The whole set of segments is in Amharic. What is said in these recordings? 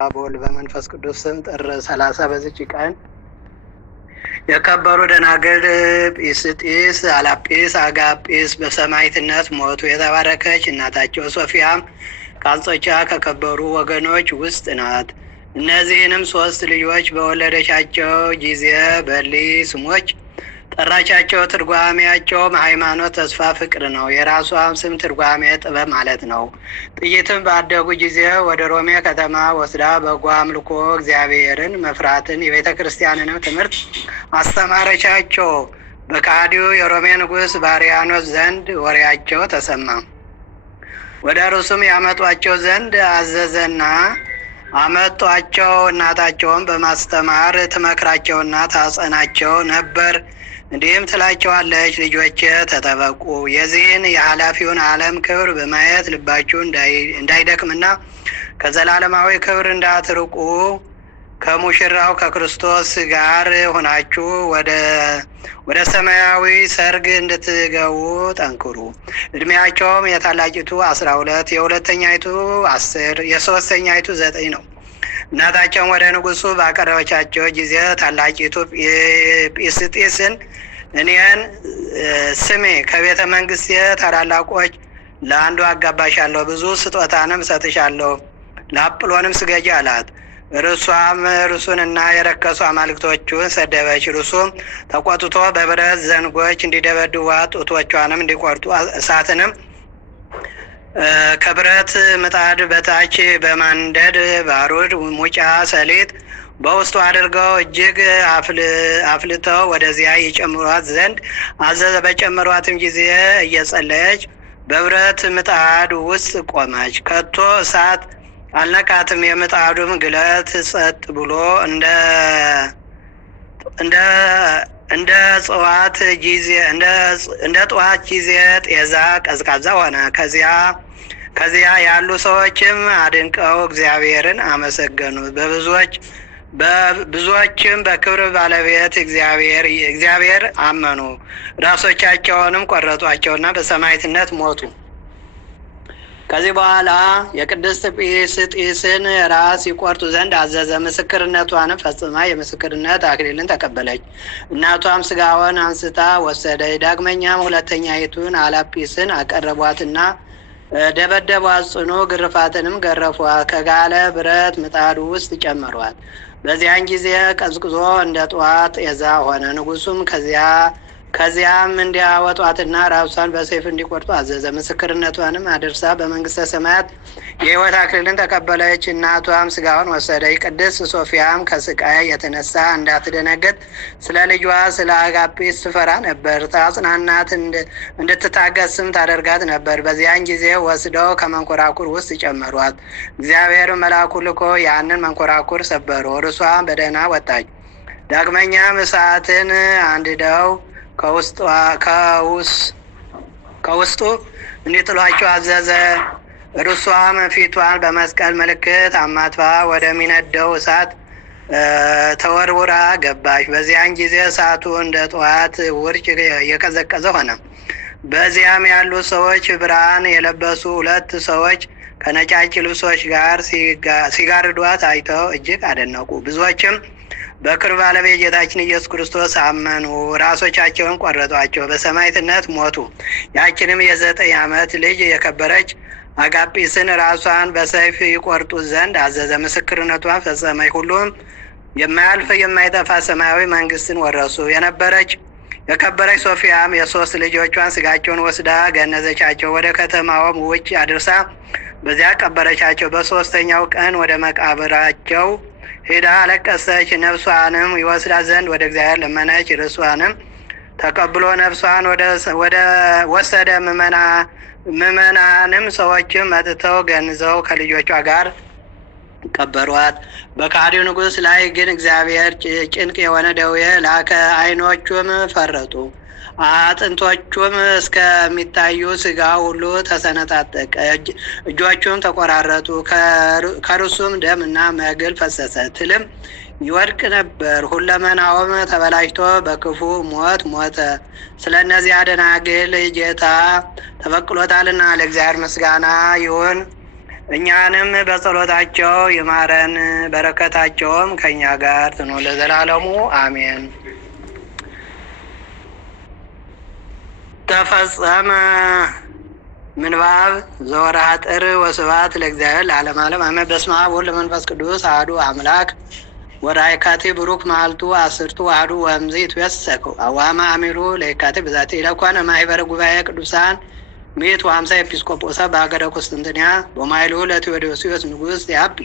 በወልድ በመንፈስ ቅዱስ ስም ጥር 30 በዚች ቀን የከበሩ ደናግል ጲስጢስ፣ አላጲስ፣ አጋጲስ በሰማዕትነት ሞቱ። የተባረከች እናታቸው ሶፊያም ከአንጾኪያ ከከበሩ ወገኖች ውስጥ ናት። እነዚህንም 3 ልጆች በወለደቻቸው ጊዜ በሊ ስሞች ጠራቻቸው። ትርጓሜያቸውም ሃይማኖት፣ ተስፋ፣ ፍቅር ነው። የራሷም ስም ትርጓሜ ጥበብ ማለት ነው። ጥቂትም ባደጉ ጊዜ ወደ ሮሜ ከተማ ወስዳ በጎ አምልኮ እግዚአብሔርን መፍራትን የቤተ ክርስቲያንንም ትምህርት አስተማረቻቸው። በካዲው የሮሜ ንጉሥ ባሪያኖስ ዘንድ ወሬያቸው ተሰማ። ወደ እርሱም ያመጧቸው ዘንድ አዘዘና አመጧቸው። እናታቸውን በማስተማር ትመክራቸውና ታጸናቸው ነበር። እንዲህም ትላቸዋለች፣ ልጆቼ ተጠበቁ። የዚህን የኃላፊውን ዓለም ክብር በማየት ልባችሁ እንዳይደክምና ከዘላለማዊ ክብር እንዳትርቁ ከሙሽራው ከክርስቶስ ጋር ሆናችሁ ወደ ሰማያዊ ሰርግ እንድትገቡ ጠንክሩ። እድሜያቸውም የታላቂቱ 12 የሁለተኛይቱ 10 የሶስተኛይቱ 9 ነው። እናታቸውን ወደ ንጉሡ ባቀረበቻቸው ጊዜ ታላቂቱ ጲስጢስን እኔን ስሜ ከቤተ መንግስት ታላላቆች ለአንዱ አጋባሻለሁ፣ ብዙ ስጦታንም ሰጥሻለሁ፣ ለአጵሎንም ስገጂ አላት። እርሷም እርሱንና የረከሱ አማልክቶቹን ሰደበች። እርሱም ተቆጥቶ በብረት ዘንጎች እንዲደበድቧት ጡቶቿንም እንዲቆርጡ እሳትንም ከብረት ምጣድ በታች በማንደድ ባሩድ፣ ሙጫ፣ ሰሊጥ በውስጡ አድርገው እጅግ አፍልተው ወደዚያ ይጨምሯት ዘንድ አዘዘ። በጨመሯትም ጊዜ እየጸለየች በብረት ምጣድ ውስጥ ቆመች። ከቶ እሳት አልነካትም። የምጣዱም ግለት ጸጥ ብሎ እንደ ጠዋት ጊዜ ጤዛ ቀዝቃዛ ሆነ። ከዚያ ያሉ ሰዎችም አድንቀው እግዚአብሔርን አመሰገኑ። ብዙዎችም በክብር ባለቤት እግዚአብሔር አመኑ። ራሶቻቸውንም ቆረጧቸውና በሰማዕትነት ሞቱ። ከዚህ በኋላ የቅድስት ጲስጢስን ራስ ይቆርጡ ዘንድ አዘዘ። ምስክርነቷንም ፈጽማ የምስክርነት አክሊልን ተቀበለች። እናቷም ስጋውን አንስታ ወሰደች። ዳግመኛም ሁለተኛይቱን አላጲስን አቀረቧትና ደበደቧት። ጽኑ ግርፋትንም ገረፏት። ከጋለ ብረት ምጣዱ ውስጥ ጨመሯት። በዚያን ጊዜ ቀዝቅዞ እንደ ጠዋት ጤዛ ሆነ። ንጉሡም ከዚያም እንዲያወጧትና ራሷን በሰይፍ እንዲቆርጡ አዘዘ። ምስክርነቷንም አድርሳ በመንግስተ ሰማያት የሕይወት አክሊልን ተቀበለች። እናቷም ስጋውን ወሰደች። ቅድስት ሶፊያም ከስቃይ የተነሳ እንዳትደነግጥ ስለ ልጇ ስለ አጋጲስ ትፈራ ነበር። ታጽናናት፣ እንድትታገስም ታደርጋት ነበር። በዚያን ጊዜ ወስደው ከመንኮራኩር ውስጥ ጨመሯት። እግዚአብሔር መልአኩ ልኮ ያንን መንኮራኩር ሰበሩ። እርሷም በደህና ወጣች። ዳግመኛም እሳትን አንድደው ከውስጡ እንዲጥሏቸው አዘዘ። እርሷም ፊቷን በመስቀል ምልክት አማትባ ወደሚነደው እሳት ተወርውራ ገባች። በዚያን ጊዜ እሳቱ እንደ ጠዋት ውርጭ የቀዘቀዘ ሆነ። በዚያም ያሉ ሰዎች ብርሃን የለበሱ 2 ሰዎች ከነጫጭ ልብሶች ጋር ሲጋርዷት አይተው እጅግ አደነቁ። ብዙዎችም በክብር ባለቤት ጌታችን ኢየሱስ ክርስቶስ አመኑ። ራሶቻቸውን ቆረጧቸው፣ በሰማዕትነት ሞቱ። ያችንም የ9 ዓመት ልጅ የከበረች አጋጲስን ራሷን በሰይፍ ይቆርጡ ዘንድ አዘዘ። ምስክርነቷን ፈጸመች። ሁሉም የማያልፍ የማይጠፋ ሰማያዊ መንግስትን ወረሱ። የከበረች ሶፊያም የ3 ልጆቿን ስጋቸውን ወስዳ ገነዘቻቸው። ወደ ከተማውም ውጭ አድርሳ በዚያ ቀበረቻቸው። በ3ኛው ቀን ወደ መቃብራቸው ሄዳ አለቀሰች። ነፍሷንም ይወስዳት ዘንድ ወደ እግዚአብሔር ለመነች። ርሷንም ተቀብሎ ነፍሷን ወሰደ። ምዕመናንም ሰዎችም መጥተው ገንዘው ከልጆቿ ጋር ቀበሯት። በካዲው ንጉሥ ላይ ግን እግዚአብሔር ጭንቅ የሆነ ደዌ ላከ። ዓይኖቹም ፈረጡ፣ አጥንቶቹም እስከሚታዩ ስጋ ሁሉ ተሰነጣጠቀ። እጆቹም ተቆራረጡ። ከርሱም ደምና መግል ፈሰሰ። ትልም ይወድቅ ነበር። ሁለመናውም ተበላሽቶ በክፉ ሞት ሞተ። ስለ እነዚያ ደናግል ጌታ ተበቅሎታልና ለእግዚአብሔር ምስጋና ይሁን። እኛንም በጸሎታቸው ይማረን፣ በረከታቸውም ከእኛ ጋር ትኑር ለዘላለሙ አሜን። ተፈጸመ ምንባብ ዘወርኀ ጥር። ወስብሐት ለእግዚአብሔር ለዓለመ ዓለም አሜን። በስመ አብ ወወልድ ወመንፈስ ቅዱስ አሐዱ አምላክ። ወርኀ የካቲት ቡሩክ መዓልቱ አስርቱ አሐዱ ወእምዝ ይትወሰክ አዋመ አሚሩ ለየካቲት በዛቲ ዕለት ኮነ ማኅበረ ጉባኤ ቅዱሳን 150 ኤጲስቆጶሳት በሀገረ ቁስጥንጥንያ ወማይልሁ ለቴዎዶስዮስ ንጉሥ ያቢ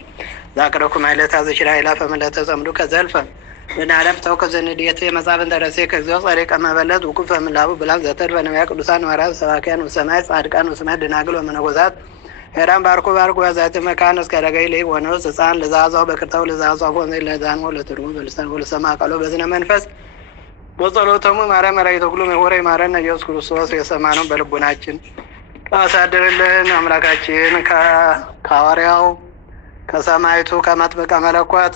ዛቅረኩ ማይለታ ዘሽራ ይላፈ መለተ ጸምዱ ከዘልፈ በናለም ተው ከዘንዴት የመጻፍን ተረሴ ከዚያው ጸሪቀ መበለት ውቁፍ ምላቡ ብላን ዘተር በነቢያ ቅዱሳን ወራት ሰባኪያን ወሰማዕት ጻድቃን ወሰማዕት ደናግል ወመነኮሳት ሄራን ባርኮ ባርኮ ያዛት መካን እስከ ረገይ ላይ ወነው ሕፃን ለዛዛው በቅርታው ለዛዛው ወንዘ ለዛን ወለትርሙ በልሳን ወለሰማ ቃሎ በዝነ መንፈስ በጸሎተሙ ማርያም መራይተ ሁሉ መሆረ ማረነ ኢየሱስ ክርስቶስ የሰማነው በልቡናችን አሳድርልን። አምላካችን ከሐዋርያው ከሰማዕቱ ከመጥምቀ መለኮት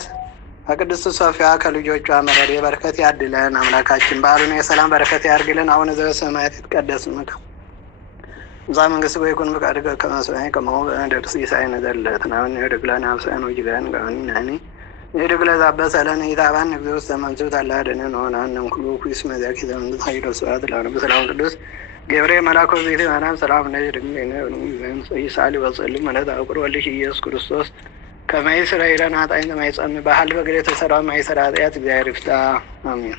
ከቅድስት ሶፊያ ከልጆቿ መረድ በረከት ያድለን። አምላካችን በዓሉን የሰላም በረከት ያድርግልን። አቡነ ዘበሰማያት ይትቀደስ ስምከ ትምጻእ መንግሥትከ ወይኩን ፈቃድከ ከመ በሰማይ ከማሁ በምድር ሲሳየነ ዘለለዕለትነ ሀበነ ለነ አበሳነ ወጌጋየነ ከመ ይድግ ለዛበሰ ለነ ኢታባን እግዚኦ ውስተ መንሱት አላ ደነን ሆናንም ኩሉ ኩስ መዛኪ ዘመን ኃይሎ ስብሐት ለአብ በሰላም ቅዱስ ገብርኤል መልአኩ ቤተ ማርያም ሰላም ነሽ ድንግል ይሳሊ ወጸልይ ማለት አቁር ወልሽ ኢየሱስ ክርስቶስ ከመይ ስራ ይረና ጣይን ማይጸም ባህል በግሬ ተሰራ ማይሰራ ኃጢአት እግዚአብሔር ይፍታ። አሜን።